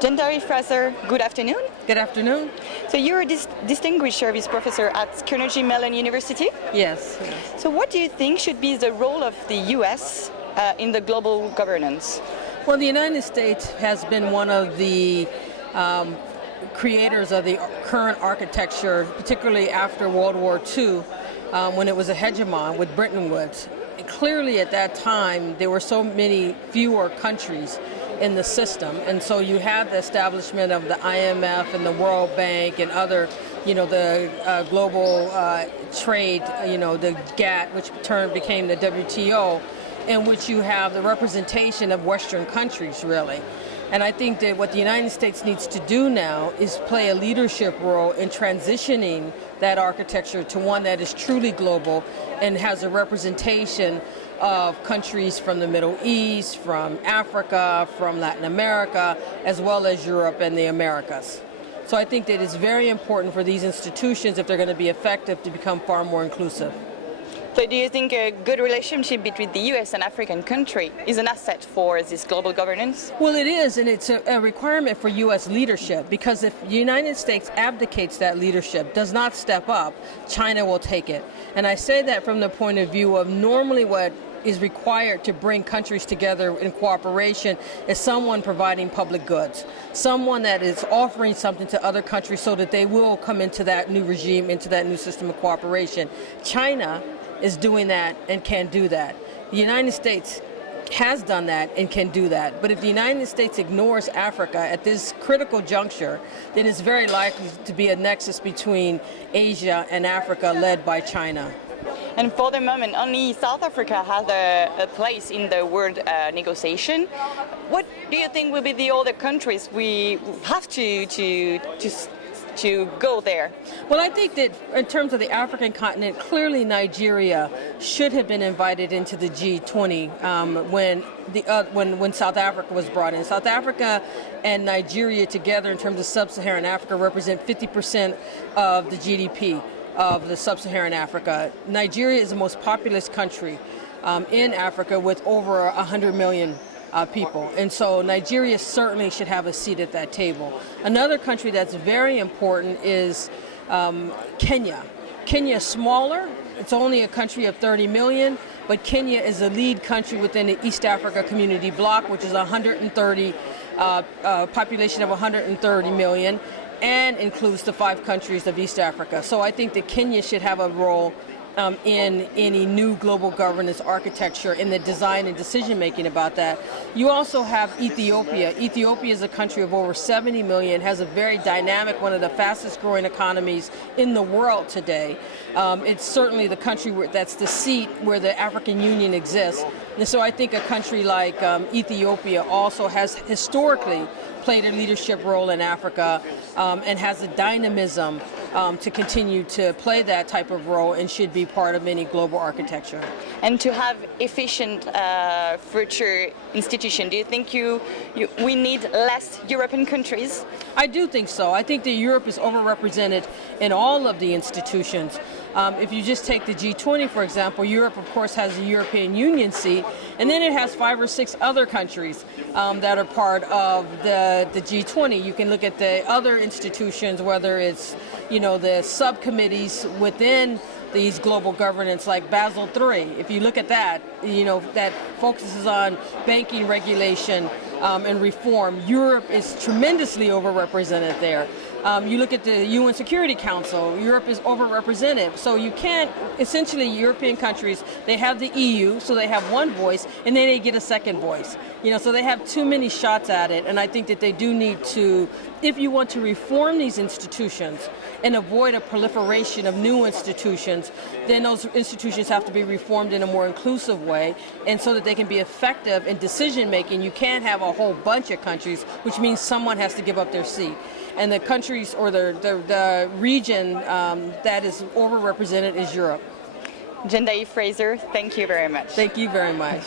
Jendayi Frazer, good afternoon. Good afternoon. So you're a distinguished service professor at Carnegie-Mellon University? Yes. So what do you think should be the role of the US in the global governance? Well, the United States has been one of the creators of the current architecture, particularly after World War II, when it was a hegemon with Bretton Woods. Clearly at that time, there were so many fewer countries in the system, and so you have the establishment of the IMF and the World Bank and other, the global trade, the GATT, which became the WTO, in which you have the representation of Western countries, really. And I think that what the United States needs to do now is play a leadership role in transitioning that architecture to one that is truly global and has a representation of countries from the Middle East, from Africa, from Latin America, as well as Europe and the Americas. So I think that it's very important for these institutions, if they're going to be effective, to become far more inclusive. So do you think a good relationship between the US and African country is an asset for this global governance? Well, it is, and it's a requirement for U.S. leadership, because if the United States abdicates that leadership, does not step up, China will take it. And I say that from the point of view of normally what is required to bring countries together in cooperation is someone providing public goods, someone that is offering something to other countries so that they will come into that new regime, into that new system of cooperation. China is doing that and can do that. The United States has done that and can do that. But if the United States ignores Africa at this critical juncture, then it's very likely to be a nexus between Asia and Africa led by China. And for the moment, only South Africa has a place in the world negotiation. What do you think will be the other countries we have to go there? Well, I think that in terms of the African continent, clearly Nigeria should have been invited into the G20 when South Africa was brought in. South Africa and Nigeria together in terms of sub-Saharan Africa represent 50% of the GDP of the sub-Saharan Africa. Nigeria is the most populous country in Africa with over 100 million people. And so Nigeria certainly should have a seat at that table. Another country that's very important is Kenya. Kenya is smaller. It's only a country of 30 million, but Kenya is a lead country within the East Africa Community Bloc, which is population of 130 million, and includes the 5 countries of East Africa. So I think that Kenya should have a role in any new global governance architecture, in the design and decision making about that. You also have Ethiopia. Ethiopia is a country of over 70 million, has a very dynamic, one of the fastest growing economies in the world today. It's certainly the country that's the seat where the African Union exists. And so I think a country like Ethiopia also has historically played a leadership role in Africa and has a dynamism to continue to play that type of role and should be part of any global architecture. And to have efficient future institution, do you think we need less European countries? I do think so. I think that Europe is overrepresented in all of the institutions. If you just take the G20, for example, Europe, of course, has a European Union seat, and then it has 5 or 6 other countries that are part of the G20. You can look at the other institutions, whether it's, the subcommittees within these global governance like Basel III. If you look at that, that focuses on banking regulation and reform. Europe is tremendously overrepresented there. You look at the UN Security Council, Europe is overrepresented. So you can't, essentially European countries, they have the EU, so they have one voice, and then they get a second voice. So they have too many shots at it, and I think that they do need to, if you want to reform these institutions and avoid a proliferation of new institutions, then those institutions have to be reformed in a more inclusive way, and so that they can be effective in decision making. You can't have a whole bunch of countries, which means someone has to give up their seat. And the countries or the region that is overrepresented is Europe. Jendayi Frazer, thank you very much. Thank you very much.